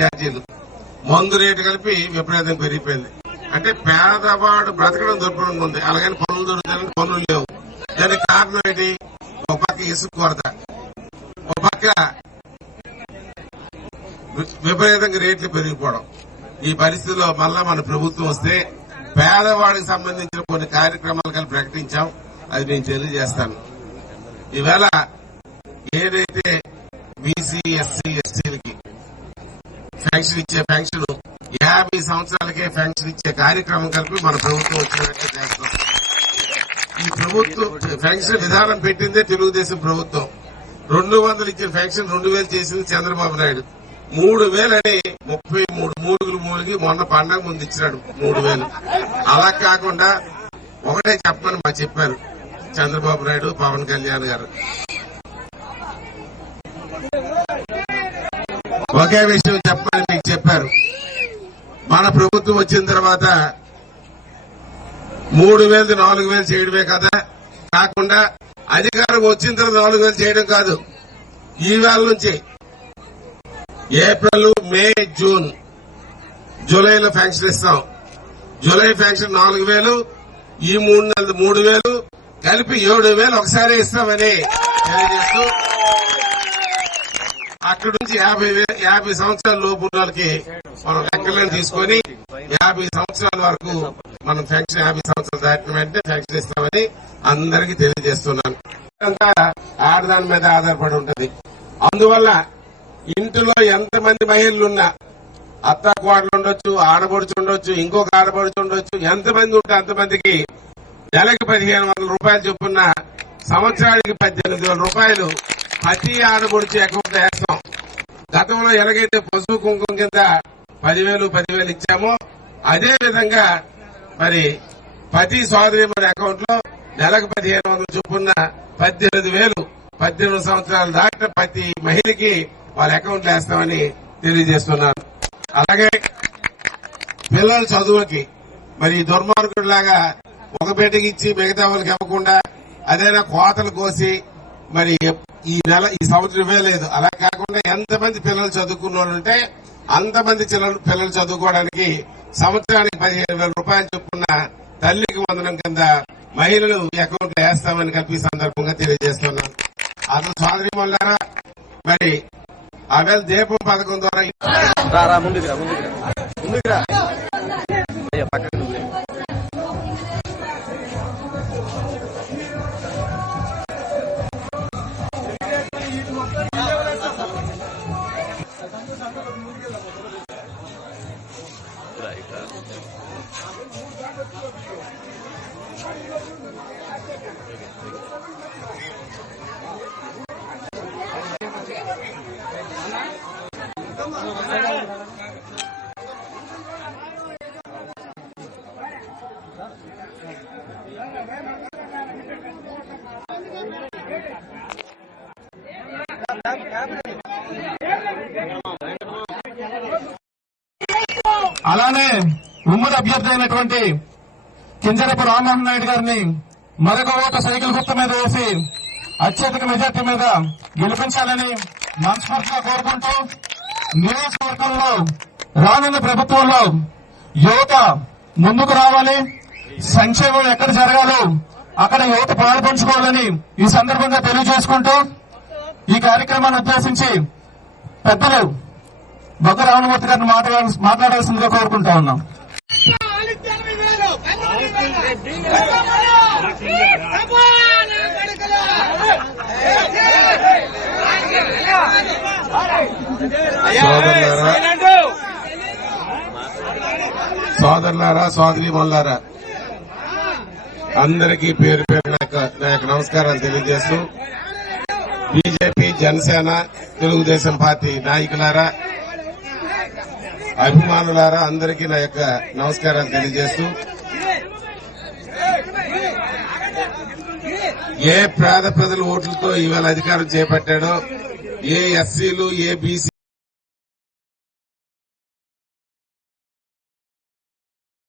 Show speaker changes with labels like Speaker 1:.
Speaker 1: ఛార్జీలు. మందు రేటు కలిపి విపరీతం పెరిగిపోయింది. అంటే పేదవాడు బ్రతకడం దొరకడం ఉంది. అలాగని పనులు దొరుకుతాయని పనులు లేవు. దానికి కారణం ఏంటి? ఒక పక్క ఇసుక కొరత. ఒక పక్క విపరీతంగా రేట్లు పెరిగిపోవడం. ఈ పరిస్థితిలో మళ్ళా మన ప్రభుత్వం వస్తే పేదవాడికి సంబంధించిన కొన్ని కార్యక్రమాలు కలిపి ప్రకటించాం. అది నేను తెలియజేస్తాను ఈవేళ ఏదైతే బీసీ ఎస్సీ పెన్షన్ ఇచ్చే పెన్షన్ యాభై సంవత్సరాలకే పెన్షన్ ఇచ్చే కార్యక్రమం కలిపి మన ప్రభుత్వం వచ్చినట్టు చేస్తాం. ఈ ప్రభుత్వం పెన్షన్ విధానం పెట్టిందే తెలుగుదేశం ప్రభుత్వం. రెండు వందలు ఇచ్చిన పెన్షన్ రెండు వేలు చేసింది చంద్రబాబు నాయుడు. మూడు వేలని ముప్పై మూడు మూడుగులు మూలిగి మొన్న పండగ ముందు ఇచ్చినాడు మూడు వేలు. అలా కాకుండా ఒకటే చెప్పమని మా చెప్పారు చంద్రబాబు నాయుడు పవన్ కళ్యాణ్ గారు. ఒకే విషయం చెప్పని మీకు చెప్పారు. మన ప్రభుత్వం వచ్చిన తర్వాత మూడు వేలు నాలుగు వేలు చేయడమే కదా. కాకుండా అధికారం వచ్చిన తర్వాత నాలుగు వేలు చేయడం కాదు. ఈవేళ నుంచి ఏప్రిల్ మే జూన్ జూలైలో పెన్షన్ ఇస్తాం. జూలై పెన్షన్ నాలుగు వేలు ఈ మూడు నెలలు మూడు వేలు కలిపి ఏడు వేలు ఒకసారి ఇస్తామని తెలియజేస్తూ అక్కడి నుంచి యాభై యాభై సంవత్సరాల లోపు వాళ్ళకి మనం లెక్కలను తీసుకొని యాభై సంవత్సరాల వరకు మనం పెన్షన్ యాభై సంవత్సరాలు దాటిన వెంటనే పెన్షన్ ఇస్తామని అందరికీ తెలియజేస్తున్నాను. అంతా ఆడదాని మీద ఆధారపడి ఉంటది. అందువల్ల ఇంటిలో ఎంతమంది మహిళలు ఉన్నా అత్త కోడలు ఉండొచ్చు ఆడపడుచు ఉండొచ్చు ఇంకొక ఆడపడుచు ఉండొచ్చు ఎంతమంది ఉంటే అంతమందికి నెలకి పదిహేను వందల రూపాయలు చొప్పున సంవత్సరానికి పద్దెనిమిది వేల రూపాయలు ప్రతి గురించి అకౌంట్ వేస్తాం. గతంలో ఎలాగైతే పసుపు కుంకుమ కింద పదివేలు పదివేలు ఇచ్చామో అదే విధంగా మరి ప్రతి సోదరి మన అకౌంట్లో నెలకు పదిహేను వందల చొప్పున పద్దెనిమిది వేలు పద్దెనిమిది సంవత్సరాలు దాటిన ప్రతి మహిళకి వాళ్ళ అకౌంట్ వేస్తామని తెలియజేస్తున్నారు అలాగే పిల్లల చదువుకి మరి దుర్మార్గుడు లాగా ఒక బిడ్డకి ఇచ్చి మిగతా వాళ్ళకి ఇవ్వకుండా అదైనా కోతలు కోసి మరి ఈ నెల ఈ సంవత్సరం లేదు. అలా కాకుండా ఎంతమంది పిల్లలు చదువుకున్న వాళ్ళు ఉంటే అంతమంది పిల్లలు పిల్లలు చదువుకోవడానికి సంవత్సరానికి పదిహేను వేల రూపాయలు చొప్పున తల్లికి వందనం కింద మహిళలు అకౌంట్లో వేస్తామని కలిపి సందర్భంగా తెలియజేస్తున్నాను. అసలు సోదరి వల్ల మరి ఆవేళ దీపం పథకం ద్వారా
Speaker 2: ముందుకురా ముందుకురా ముందుకురా
Speaker 3: అలానే ఉమ్మడి అభ్యర్థి అయినటువంటి కింజరపు రామ్మోహన్ నాయుడు గారిని మరొక ఓట సైకిల్ గుర్తు మీద వేసి అత్యధిక మెజార్టీ మీద గెలిపించాలని మనస్ఫూర్తిగా కోరుకుంటూ నియోజకవర్గంలో రానున్న ప్రభుత్వంలో యువత ముందుకు రావాలి. సంక్షేమం ఎక్కడ జరగాలో అక్కడ యువత పాల్పంచుకోవాలని ఈ సందర్భంగా తెలియజేసుకుంటూ ఈ కార్యక్రమాన్ని ఉద్దేశించి పెద్దలు బొగ్గ రామమూర్తి గారిని మాట్లాడాల్సిందిగా కోరుకుంటా ఉన్నాం.
Speaker 1: సోదరులారా సోదరులారా సోదరి మొల్లారా అందరికీ పేరు పేరు నాకు నా యొక్క నమస్కారాలు తెలియజేస్తూ బీజేపీ జనసేన తెలుగుదేశం పార్టీ నాయకులారా అభిమానులారా అందరికీ నా యొక్క నమస్కారాలు తెలియజేస్తూ ఏ పేద ప్రజల ఓట్లతో ఇవాళ అధికారం చేపట్టాడో ఏ ఎస్సీలు ఏ బీసీ